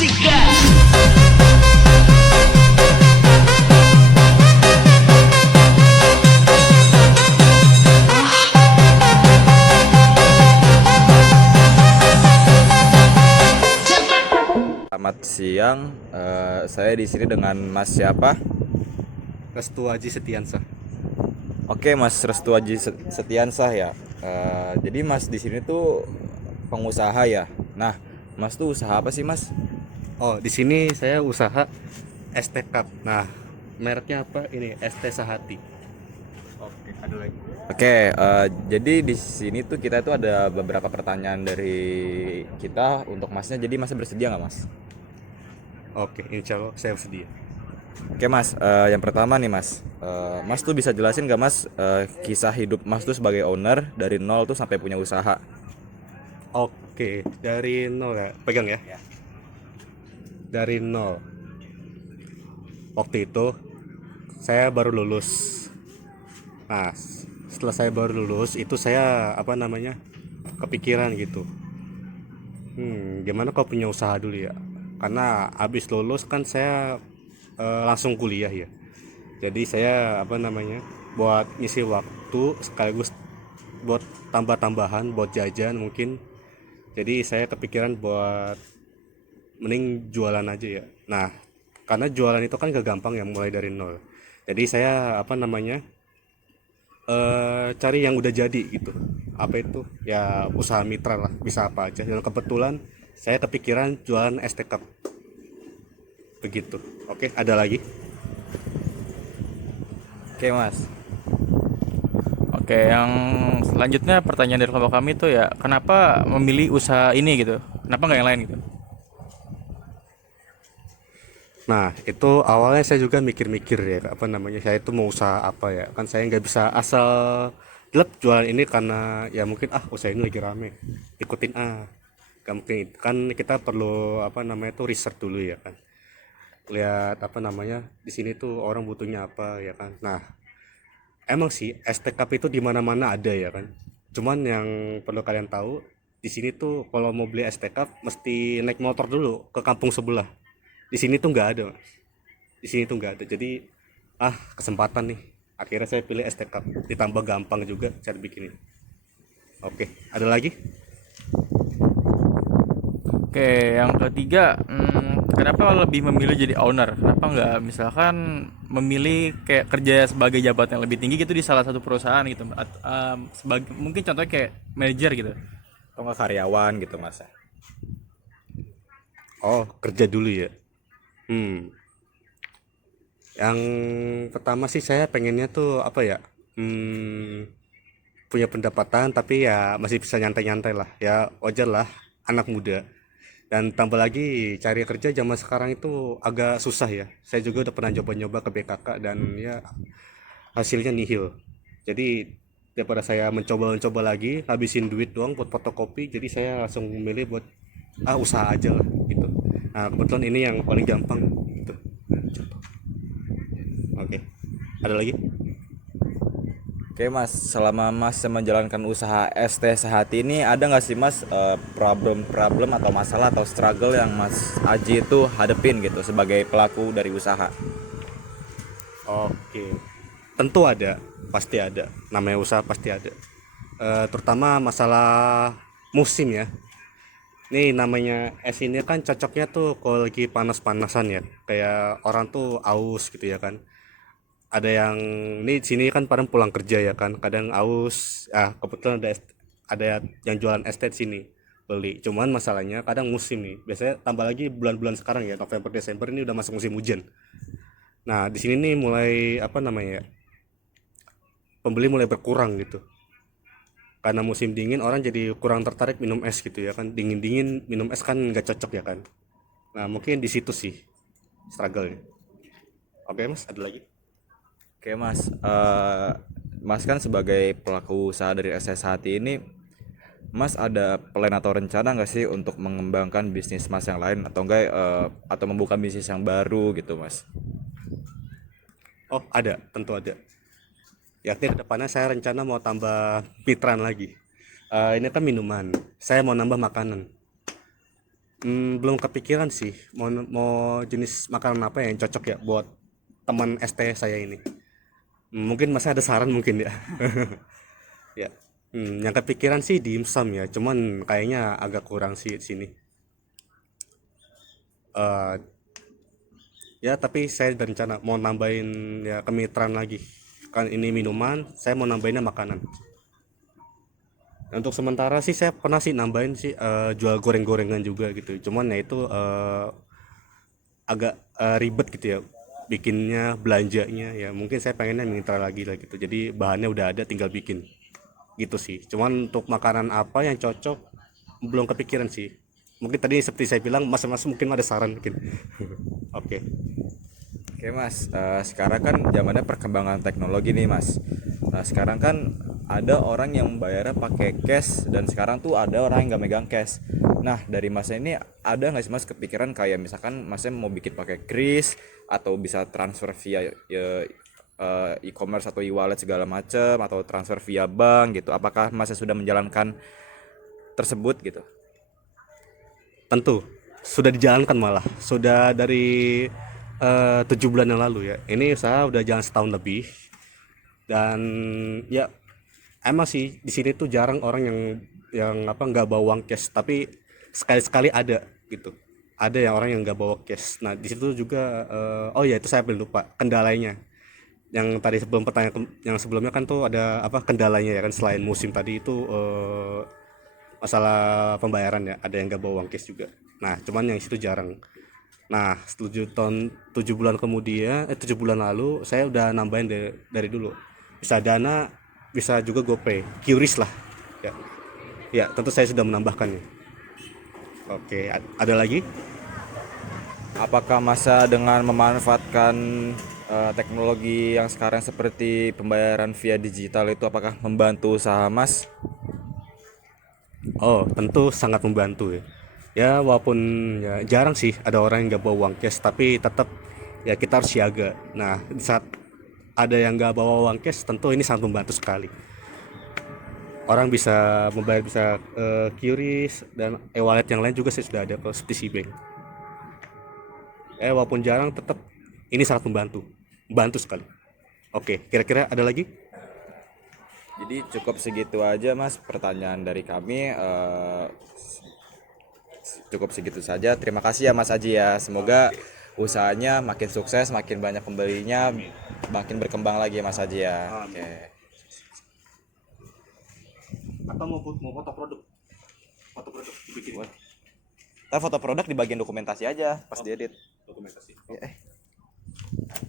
Sikat. Selamat siang, saya di sini dengan Mas siapa? Restu Aji Setiansah. Oke, Mas Restu Aji Setiansah ya. Jadi Mas di sini tuh pengusaha ya. Nah, Mas tuh usaha apa sih Mas? Oh, di sini saya usaha ST Cup. Nah, mereknya apa? Ini ST Sahati. Oke, ada lagi. Oke, jadi di sini tuh kita tuh ada beberapa pertanyaan dari kita untuk Masnya. Jadi Masnya bersedia nggak Mas? Oke, insya Allah saya bersedia. Oke Mas, yang pertama nih Mas, Mas tuh bisa jelasin nggak Mas kisah hidup Mas tuh sebagai owner dari nol tuh sampai punya usaha? Oke, dari nol ya. Pegang ya. Dari nol. Waktu itu saya baru lulus. Nah, setelah saya baru lulus itu saya apa namanya? Kepikiran gitu. Gimana kalau punya usaha dulu ya? Karena habis lulus kan saya langsung kuliah ya. Jadi saya apa namanya? Buat ngisi waktu sekaligus buat tambah-tambahan buat jajan mungkin. Jadi saya kepikiran buat mending jualan aja ya. Nah, karena jualan itu kan gak gampang ya mulai dari nol. Jadi saya apa namanya? Cari yang udah jadi gitu. Apa itu? Ya usaha mitra lah, bisa apa aja. Dan kebetulan saya kepikiran jualan ST Cup. Begitu. Oke, ada lagi? Oke Mas. Oke, yang selanjutnya pertanyaan dari kelompok kami tuh ya, kenapa memilih usaha ini gitu? Kenapa nggak yang lain gitu? Nah, itu awalnya saya juga mikir-mikir ya, apa namanya, saya itu mau usaha apa ya. Kan saya nggak bisa asal klub jualan ini karena ya mungkin usaha ini lagi rame, ikutin Gak mungkin, kan kita perlu apa namanya tuh riset dulu ya kan. Lihat apa namanya, di sini tuh orang butuhnya apa ya kan. Nah, emang sih ST Cup itu di mana-mana ada ya kan. Cuman yang perlu kalian tahu, di sini tuh kalau mau beli ST Cup mesti naik motor dulu ke kampung sebelah. Di sini tuh nggak ada, Mas. Di sini tuh nggak ada. Jadi kesempatan nih. Akhirnya saya pilih ST Cup. Ditambah gampang juga cara bikinnya. Oke, ada lagi? Oke, yang ketiga, kenapa lebih memilih jadi owner? Kenapa nggak misalkan memilih kayak kerja sebagai jabatan yang lebih tinggi gitu di salah satu perusahaan gitu? Sebagai mungkin contohnya kayak manajer gitu, atau nggak karyawan gitu mas? Oh, kerja dulu ya. Hmm, yang pertama sih saya pengennya tuh apa ya? Hmm, punya pendapatan tapi ya masih bisa nyantai-nyantai lah. Ya wajar lah, anak muda. Dan tambah lagi cari kerja zaman sekarang itu agak susah ya. Saya juga udah pernah coba-nyoba ke BKK dan ya hasilnya nihil. Jadi daripada saya mencoba-mencoba lagi habisin duit doang buat fotokopi, jadi saya langsung memilih buat usaha aja lah gitu. Nah, kebetulan ini yang paling gampang gitu. Oke, ada lagi? Oke mas, selama mas menjalankan usaha ST Sehati ini ada nggak sih mas problem-problem atau masalah atau struggle yang mas Aji itu hadepin gitu sebagai pelaku dari usaha? Oke, tentu ada, pasti ada, namanya usaha pasti ada. Terutama masalah musim ya. Nih namanya es ini kan cocoknya tuh kalau lagi panas-panasan ya, kayak orang tuh aus gitu ya kan. Ada yang nih sini kan pada pulang kerja ya kan, kadang aus. Kebetulan ada yang jualan es teh di sini, beli. Cuman masalahnya kadang musim nih, biasanya tambah lagi bulan-bulan sekarang ya, November Desember ini udah masuk musim hujan. Nah di sini nih mulai apa namanya ya, pembeli mulai berkurang gitu, karena musim dingin orang jadi kurang tertarik minum es gitu ya kan. Dingin-dingin minum es kan nggak cocok ya kan. Nah mungkin di situ sih struggle-nya. Oke mas, ada lagi? Oke mas, mas kan sebagai pelaku usaha dari SS Hati ini, mas ada plan atau rencana nggak sih untuk mengembangkan bisnis mas yang lain atau enggak atau membuka bisnis yang baru gitu mas? Oh ada, tentu ada. Ya ke depannya saya rencana mau tambah pitran lagi. Ini kan minuman, saya mau nambah makanan. Belum kepikiran sih mau jenis makanan apa yang cocok ya buat teman ST saya ini. Mungkin masih ada saran mungkin ya. Ya. Yang kepikiran sih dimsum ya, cuman kayaknya agak kurang sih di sini. Eh, ya tapi saya berencana mau nambahin ya kemitraan lagi. Kan ini minuman, saya mau nambahinnya makanan. Untuk sementara sih saya pernah sih nambahin sih jual goreng-gorengan juga gitu. Cuman ya itu agak ribet gitu ya bikinnya, belanjanya ya. Mungkin saya pengennya mitra lagi lah gitu. Jadi bahannya udah ada, tinggal bikin gitu sih. Cuman untuk makanan apa yang cocok belum kepikiran sih. Mungkin tadi seperti saya bilang, mas-mas mungkin ada saran mungkin. Oke. Oke Mas, sekarang kan zamannya perkembangan teknologi nih Mas. Sekarang kan ada orang yang bayarnya pakai cash dan sekarang tuh ada orang yang nggak megang cash. Nah dari Masnya ini ada nggak sih Mas kepikiran kayak misalkan Masnya mau bikin pakai kris atau bisa transfer via e-commerce atau e-wallet segala macam atau transfer via bank gitu? Apakah Masnya sudah menjalankan tersebut gitu? Tentu sudah dijalankan, malah sudah dari 7 bulan yang lalu ya. Ini usaha udah jalan setahun lebih, dan ya emang sih di sini tuh jarang orang yang apa nggak bawa uang cash, tapi sekali-sekali ada gitu. Ada yang orang yang nggak bawa cash. Nah di situ juga oh ya itu saya belum lupa kendalanya. Yang tadi sebelum pertanyaan yang sebelumnya kan tuh ada apa kendalanya ya kan, selain musim tadi itu masalah pembayaran ya, ada yang nggak bawa uang cash juga. Nah cuman yang situ jarang. Nah 7 bulan kemudian 7 bulan lalu saya udah nambahin dari dulu, bisa Dana, bisa juga GoPay, QRIS lah ya. Ya tentu saya sudah menambahkannya. Oke, ada lagi. Apakah masa dengan memanfaatkan teknologi yang sekarang seperti pembayaran via digital itu apakah membantu usaha Mas? Oh tentu sangat membantu ya. Ya walaupun ya jarang sih ada orang yang nggak bawa uang cash, tapi tetap ya kita harus siaga. Nah di saat ada yang nggak bawa uang cash, tentu ini sangat membantu sekali. Orang bisa membayar, bisa QRIS dan e-wallet yang lain juga sih sudah ada kok, seperti Cbank. Walaupun jarang, tetap ini sangat membantu, membantu sekali. Oke, kira-kira ada lagi? Jadi cukup segitu aja Mas pertanyaan dari kami. Cukup segitu saja. Terima kasih ya Mas Aji ya. Semoga usahanya makin sukses, makin banyak pembelinya, makin berkembang lagi ya Mas Aji ya. Oke. Atau mau foto produk? Foto produk dibikin. Ntar foto produk di bagian dokumentasi aja pas diedit. Dokumentasi.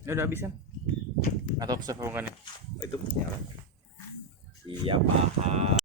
Ini udah habis kan? Atau server bukannya? Itu nyala. Iya paham.